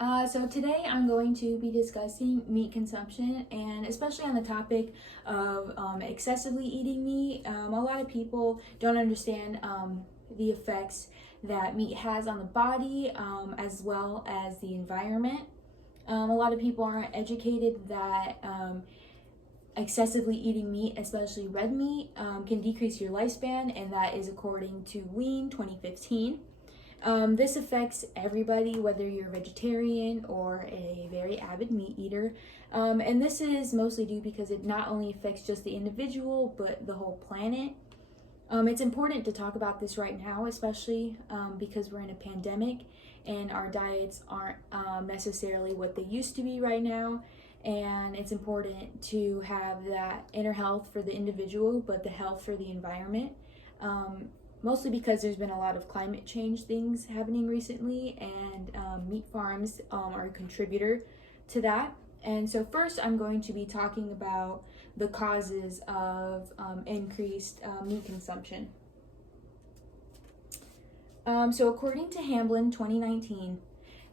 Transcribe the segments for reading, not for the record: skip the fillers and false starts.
So today I'm going to be discussing meat consumption, and especially on the topic of excessively eating meat. A lot of people don't understand the effects that meat has on the body, as well as the environment. A lot of people aren't educated that excessively eating meat, especially red meat, can decrease your lifespan, and that is according to Wean 2015. This affects everybody, whether you're a vegetarian or a very avid meat eater. And this is mostly due because it not only affects just the individual, but the whole planet. It's important to talk about this right now, especially because we're in a pandemic and our diets aren't necessarily what they used to be right now. And it's important to have that inner health for the individual, but the health for the environment. Mostly because there's been a lot of climate change things happening recently, and meat farms are a contributor to that. And so first I'm going to be talking about the causes of increased meat consumption. So according to Hamblin 2019,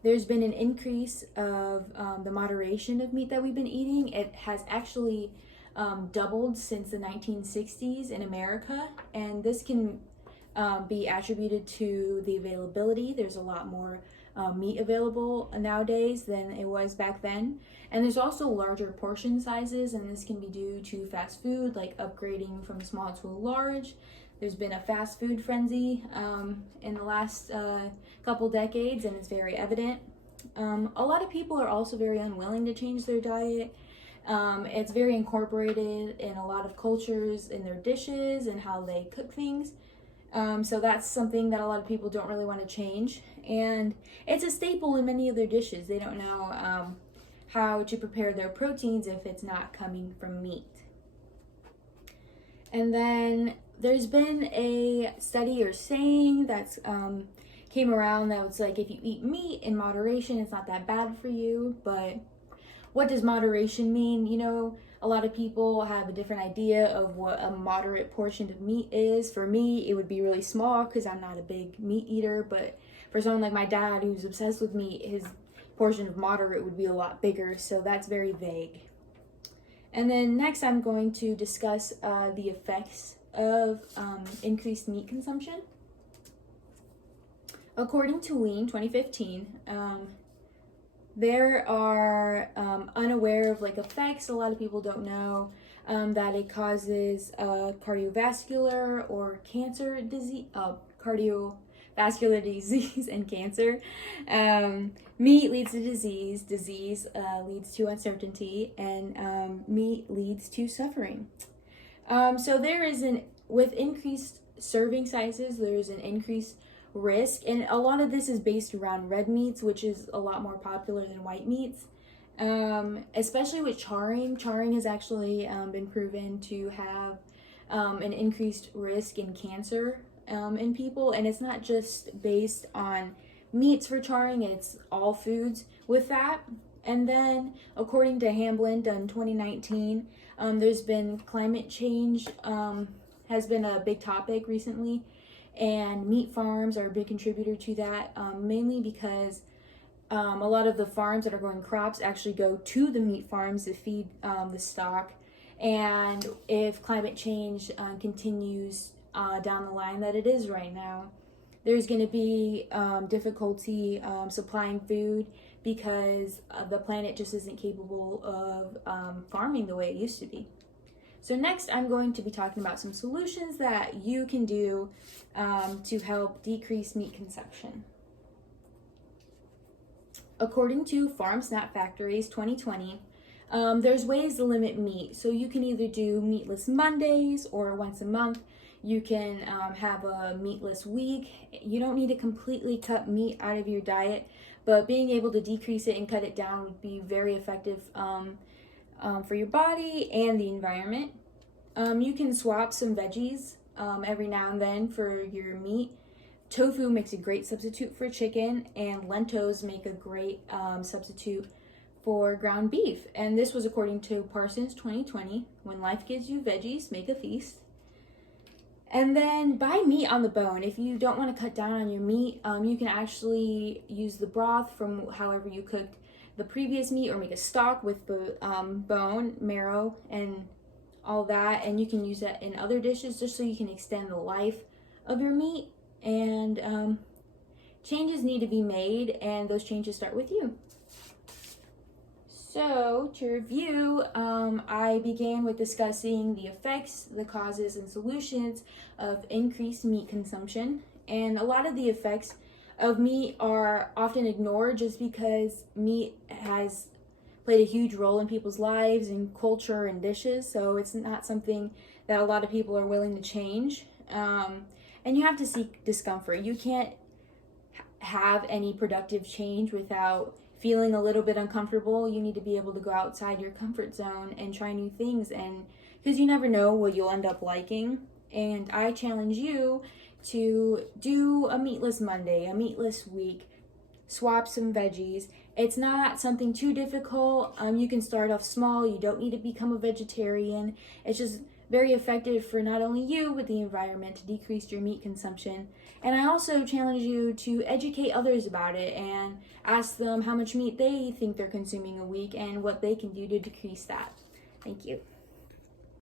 there's been an increase of the moderation of meat that we've been eating. It has actually doubled since the 1960s in America, and this can be attributed to the availability. There's a lot more meat available nowadays than it was back then. And there's also larger portion sizes, and this can be due to fast food, like upgrading from small to large. There's been a fast food frenzy in the last couple decades, and it's very evident. A lot of people are also very unwilling to change their diet. It's very incorporated in a lot of cultures, in their dishes and how they cook things. So that's something that a lot of people don't really want to change. And it's a staple in many of their dishes. They don't know how to prepare their proteins if it's not coming from meat. And then there's been a study or saying that's came around that was like, if you eat meat in moderation, it's not that bad for you. But what does moderation mean? You know, a lot of people have a different idea of what a moderate portion of meat is. For me, it would be really small because I'm not a big meat eater, but for someone like my dad who's obsessed with meat, his portion of moderate would be a lot bigger, so that's very vague. And then next I'm going to discuss the effects of increased meat consumption. According to Wean 2015, there are unaware of effects. A lot of people don't know that it causes cardiovascular or cancer disease, cardiovascular disease and cancer. Meat leads to disease, leads to uncertainty, and meat leads to suffering. So with increased serving sizes, there is an increased risk, and a lot of this is based around red meats, which is a lot more popular than white meats, especially with charring. Charring has actually been proven to have an increased risk in cancer in people, and it's not just based on meats for charring, it's all foods with that. And then according to Hamblin done 2019, there's been climate change has been a big topic recently, and meat farms are a big contributor to that, mainly because a lot of the farms that are growing crops actually go to the meat farms to feed the stock. And if climate change continues down the line that it is right now, there's going to be difficulty supplying food because the planet just isn't capable of farming the way it used to be. So next, I'm going to be talking about some solutions that you can do to help decrease meat consumption. According to Farm Snap Factories 2020, there's ways to limit meat. So you can either do meatless Mondays, or once a month, you can have a meatless week. You don't need to completely cut meat out of your diet, but being able to decrease it and cut it down would be very effective for your body and the environment. You can swap some veggies every now and then for your meat. Tofu makes a great substitute for chicken, and lentils make a great substitute for ground beef. And this was according to Parsons 2020, when life gives you veggies, make a feast. And then buy meat on the bone. If you don't want to cut down on your meat, you can actually use the broth from however you cooked the previous meat, or make a stock with the bone, marrow, and all that. And you can use that in other dishes just so you can extend the life of your meat. And changes need to be made, and those changes start with you. So, to review, I began with discussing the effects, the causes, and solutions of increased meat consumption. And a lot of the effects of meat are often ignored just because meat has played a huge role in people's lives and culture and dishes. So, it's not something that a lot of people are willing to change. And you have to seek discomfort. You can't have any productive change without feeling a little bit uncomfortable. You need to be able to go outside your comfort zone and try new things, and because you never know what you'll end up liking. And I challenge you to do a meatless Monday, a meatless week, swap some veggies. It's not something too difficult. You can start off small. You don't need to become a vegetarian. It's just very effective for not only you, but the environment, to decrease your meat consumption. And I also challenge you to educate others about it and ask them how much meat they think they're consuming a week and what they can do to decrease that. Thank you.